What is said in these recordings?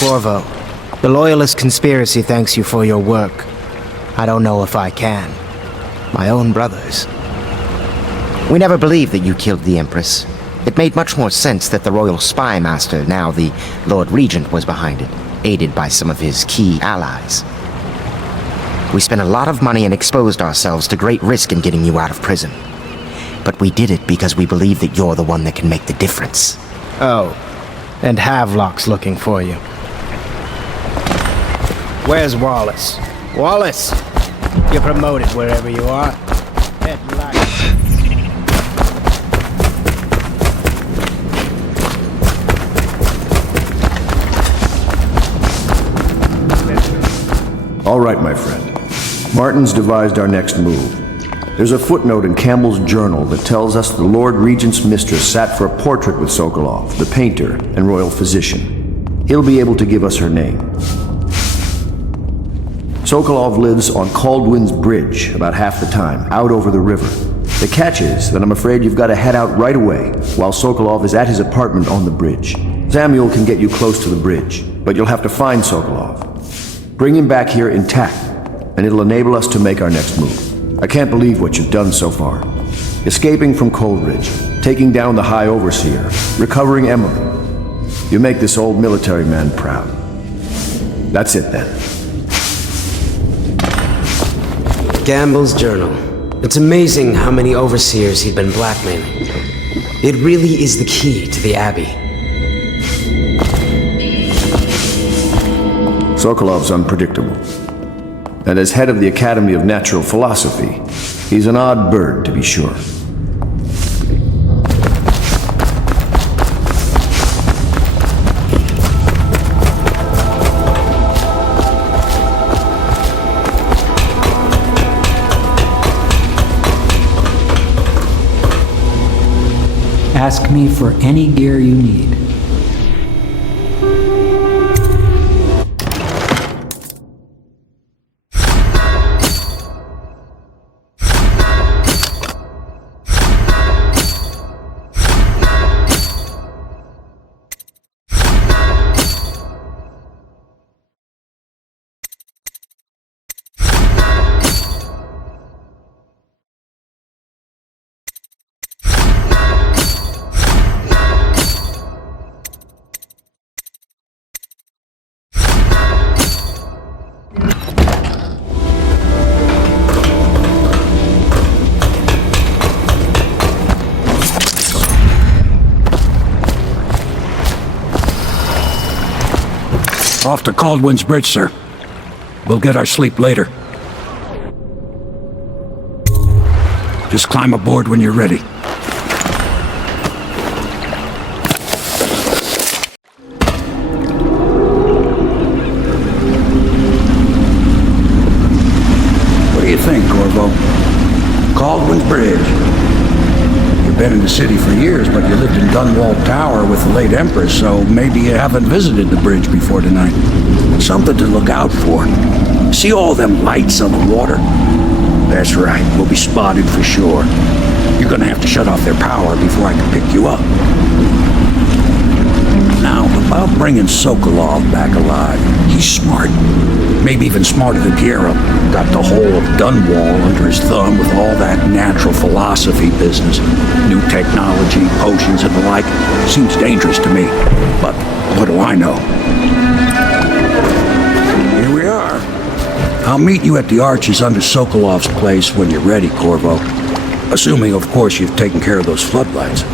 Corvo, the Loyalist conspiracy thanks you for your work. I don't know if I can. My own brothers. We never believed that you killed the Empress. It made much more sense that the Royal Spy Master, now the Lord Regent, was behind it, aided by some of his key allies. We spent a lot of money and exposed ourselves to great risk in getting you out of prison. But we did it because we believe that you're the one that can make the difference. Oh, and Havelock's looking for you. Where's Wallace? Wallace! You're promoted wherever you are. Head light. All right, my friend. Martin's devised our next move. There's a footnote in Campbell's journal that tells us the Lord Regent's mistress sat for a portrait with Sokolov, the painter and royal physician. He'll be able to give us her name. Sokolov lives on Caldwin's Bridge about half the time, out over the river. The catch is that I'm afraid you've got to head out right away while Sokolov is at his apartment on the bridge. Samuel can get you close to the bridge, but you'll have to find Sokolov. Bring him back here intact, and it'll enable us to make our next move. I can't believe what you've done so far. Escaping from Coldridge, taking down the High Overseer, recovering Emily. You make this old military man proud. That's it then. Gamble's journal. It's amazing how many overseers he'd been blackmailing. It really is the key to the Abbey. Sokolov's unpredictable. And as head of the Academy of Natural Philosophy, he's an odd bird, to be sure. Ask me for any gear you need. Off to Caldwin's Bridge, sir. We'll get our sleep later. Just climb aboard when you're ready. What do you think, Corvo? Caldwin's Bridge. You've been in the city for years, but you lived in Dunwall Tower with the late Empress, so maybe you haven't visited the bridge before tonight. Something to look out for. See all them lights on the water? That's right, we'll be spotted for sure. You're gonna have to shut off their power before I can pick you up. Now, about bringing Sokolov back alive. He's smart. Maybe even smarter than Piero. Got the whole of Dunwall under his thumb with all that natural philosophy business. New technology, potions and the like. Seems dangerous to me. But what do I know? Here we are. I'll meet you at the arches under Sokolov's place when you're ready, Corvo. Assuming, of course, you've taken care of those floodlights.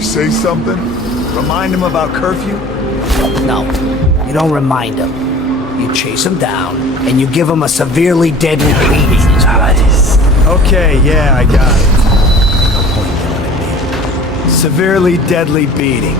Say something? Remind him about curfew? No, you don't remind him. You chase him down, and you give him a severely deadly beating. Okay, yeah, I got it. No point yelling at me. Severely deadly beating.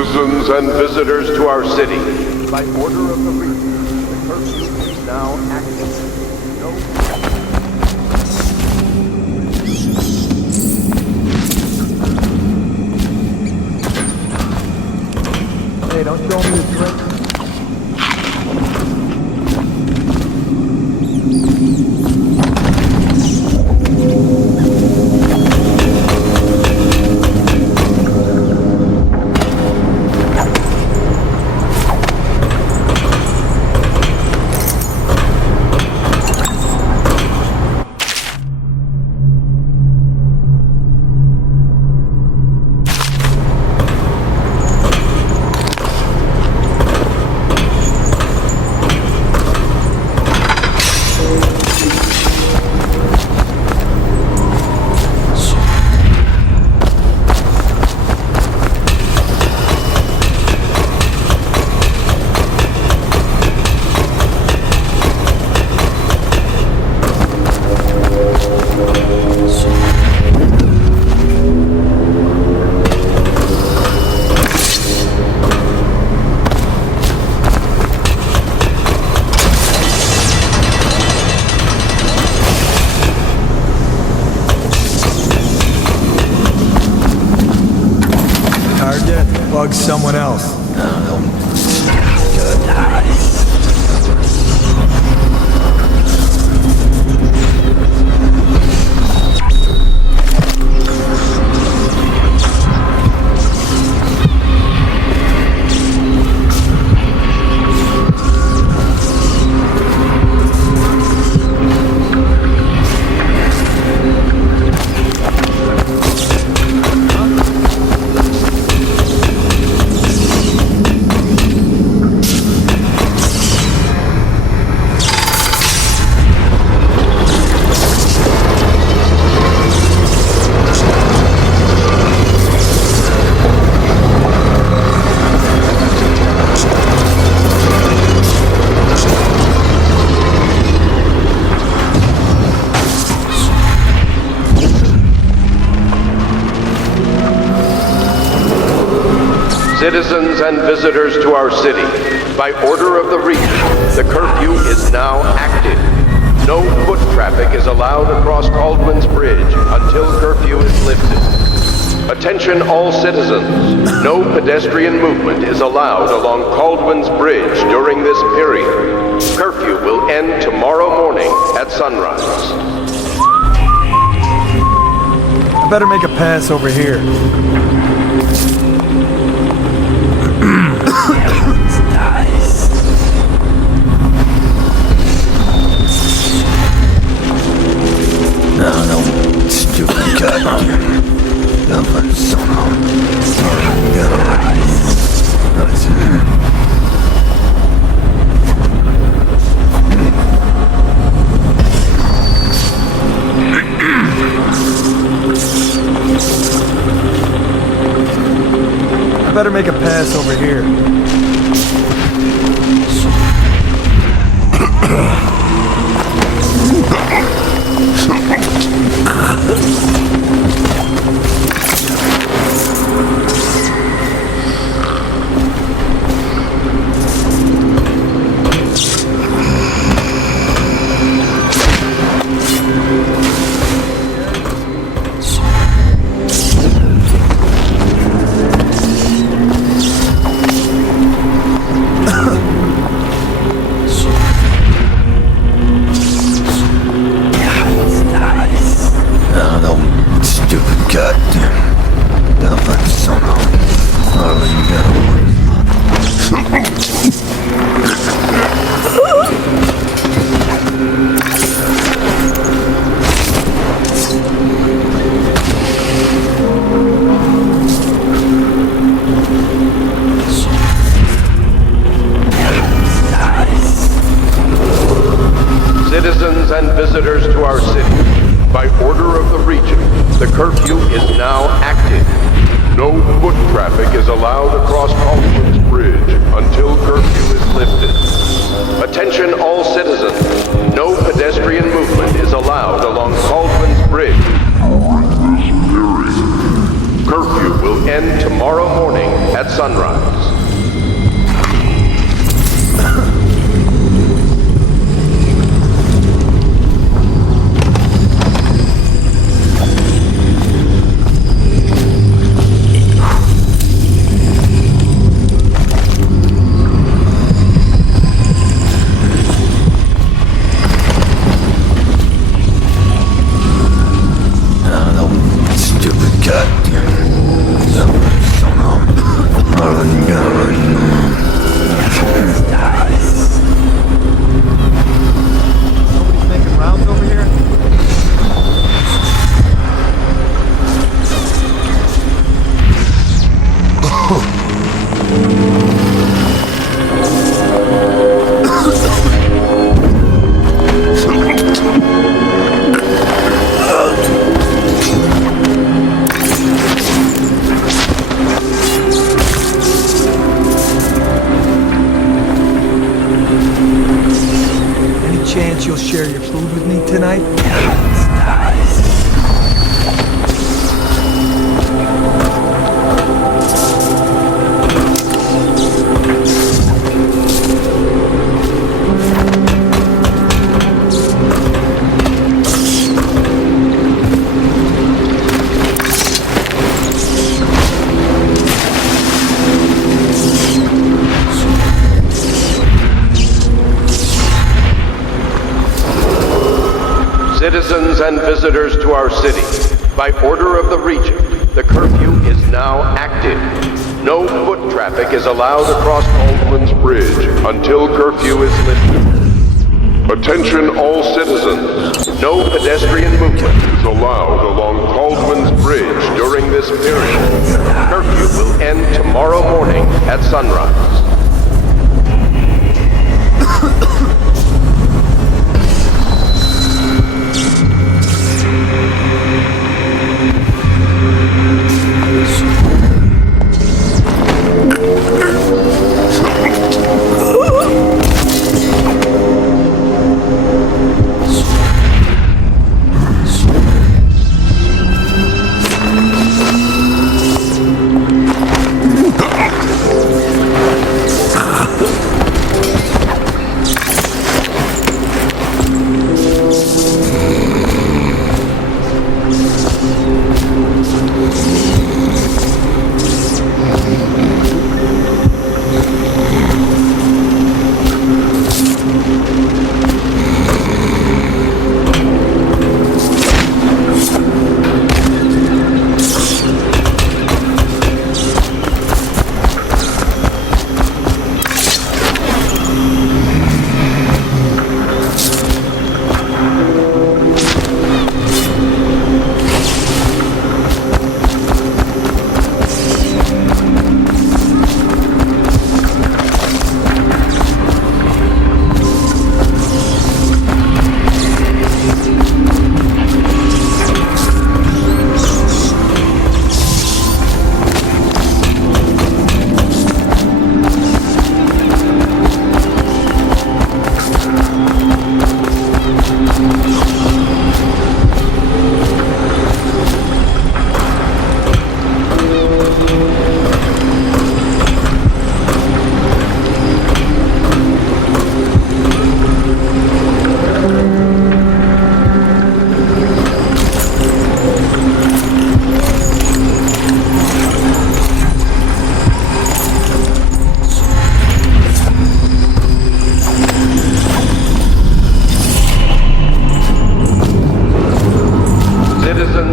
Citizens and visitors to our city, by order of the region, the curfew is now active. Hey, don't show me the drink. Bug someone else. Citizens and visitors to our city, by order of the region, the curfew is now active. No foot traffic is allowed across Caldwell's Bridge until curfew is lifted. Attention all citizens, no pedestrian movement is allowed along Caldwell's Bridge during this period. Curfew will end tomorrow morning at sunrise. I better make a pass over here. I better make a pass over here. Citizens and visitors to our city, by order of the region, the curfew is now active. No foot traffic is allowed across Caldwell's Bridge until curfew is lifted. Attention all citizens, no pedestrian movement is allowed along Caldwell's Bridge. Curfew will end tomorrow morning at sunrise. You'll share your food with me tonight? Citizens and visitors to our city, by order of the Regent, the curfew is now active. No foot traffic is allowed across Baldwin's Bridge until curfew is lifted. Attention all citizens. No pedestrian movement is allowed along Baldwin's Bridge during this period. Curfew will end tomorrow morning at sunrise.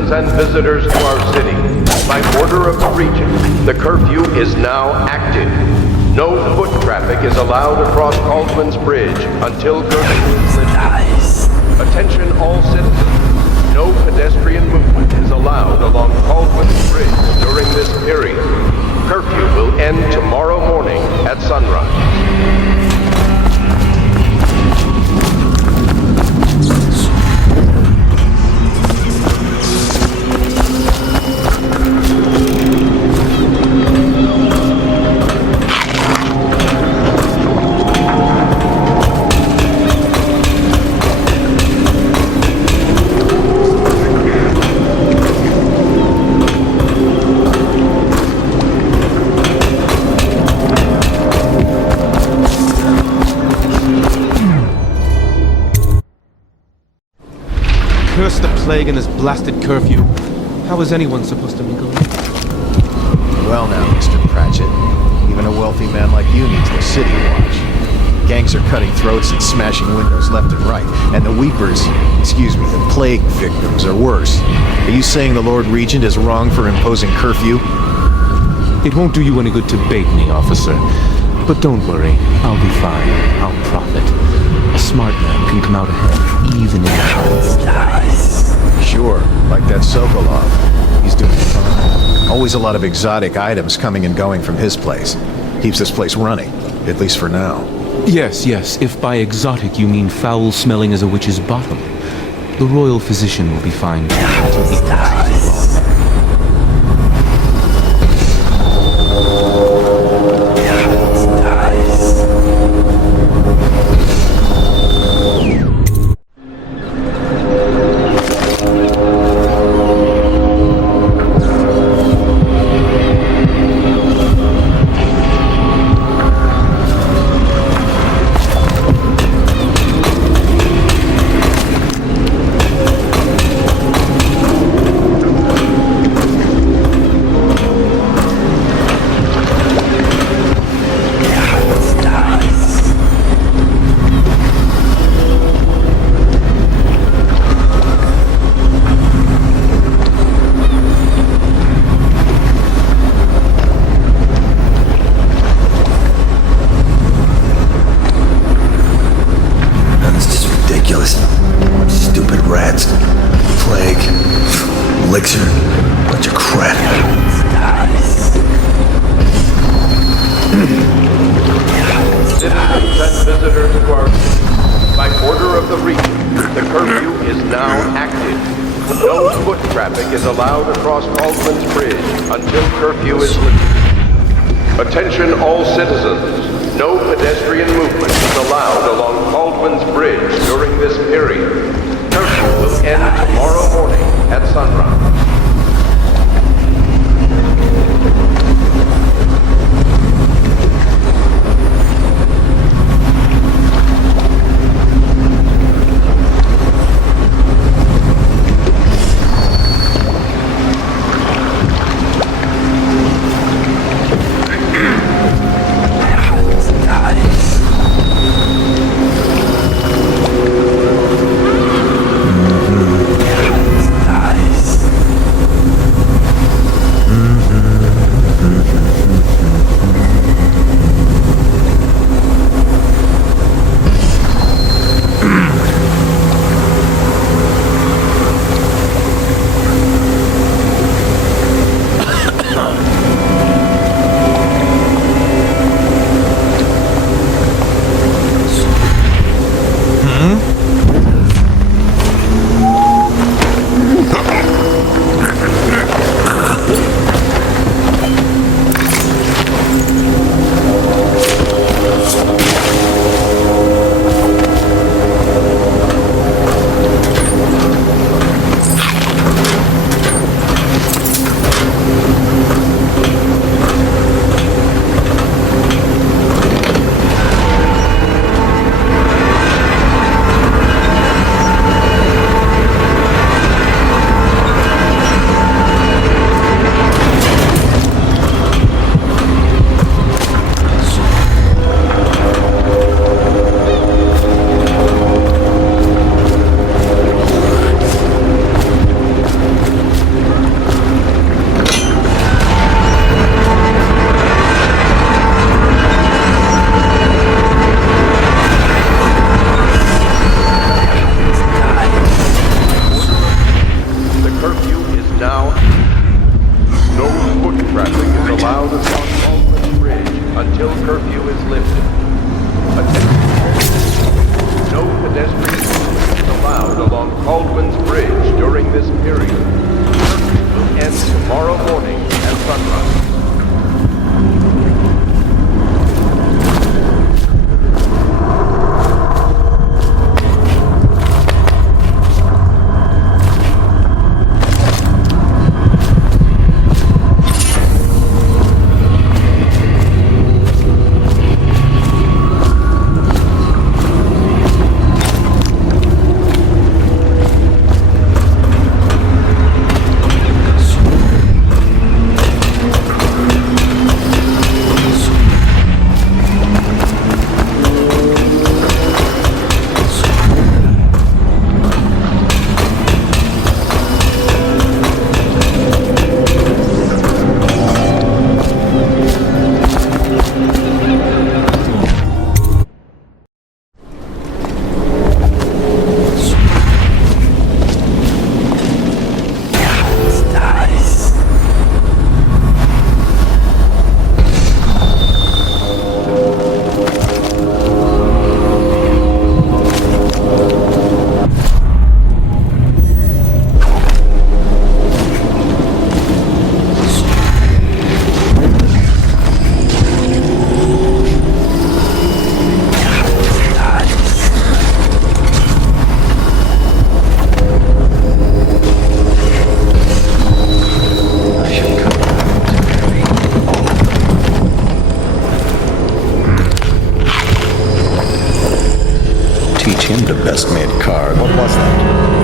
And visitors to our city, by order of the Regent, the curfew is now active. No foot traffic is allowed across Baldwin's Bridge until curfew is lifted. Attention all citizens. No pedestrian movement is allowed along Baldwin's Bridge during this period. Curfew will end tomorrow morning at sunrise. plague and this blasted curfew. How is anyone supposed to mingle? Well now, Mr. Pratchett, even a wealthy man like you needs the city watch. Gangs are cutting throats and smashing windows left and right, and the weepers, the plague victims are worse. Are you saying the Lord Regent is wrong for imposing curfew? It won't do you any good to bait me, officer. But don't worry, I'll be fine. I'll profit. A smart man can come out ahead, even in trouble. Sure, like that Sokolov. He's doing fine. Always a lot of exotic items coming and going from his place. Keeps this place running, at least for now. Yes, if by exotic you mean foul-smelling as a witch's bottom. The royal physician will be fine too, until he passes the law. Attention all citizens. No pedestrian movement is allowed along Baldwin's Bridge during this period. Curfew will end tomorrow morning at sunrise. him the best made card. What was that?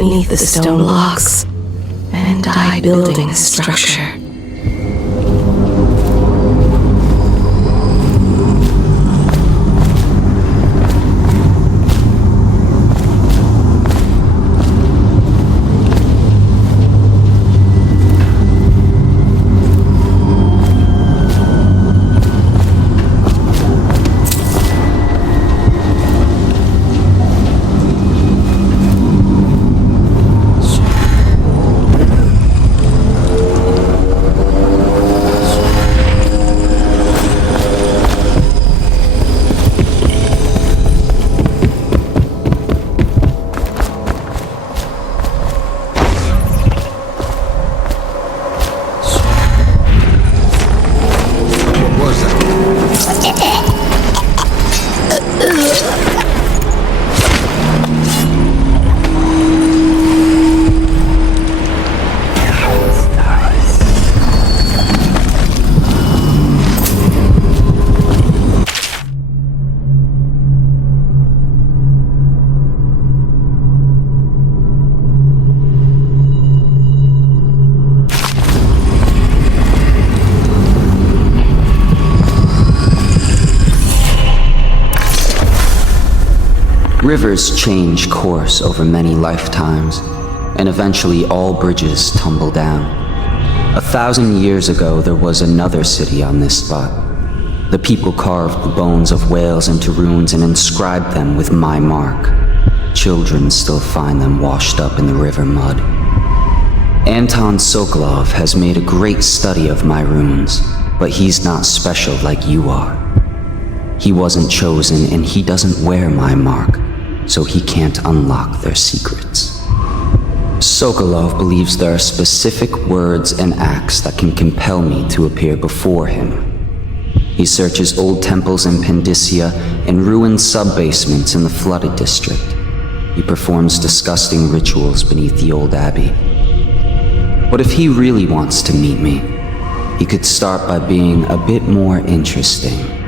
beneath the stone blocks and die building a structure. Rivers change course over many lifetimes, and eventually all bridges tumble down. 1,000 years ago, there was another city on this spot. The people carved the bones of whales into runes and inscribed them with my mark. Children still find them washed up in the river mud. Anton Sokolov has made a great study of my runes, but he's not special like you are. He wasn't chosen and he doesn't wear my mark, so he can't unlock their secrets. Sokolov believes there are specific words and acts that can compel me to appear before him. He searches old temples in Pendicia and ruined sub-basements in the flooded district. He performs disgusting rituals beneath the old abbey. What if he really wants to meet me? He could start by being a bit more interesting.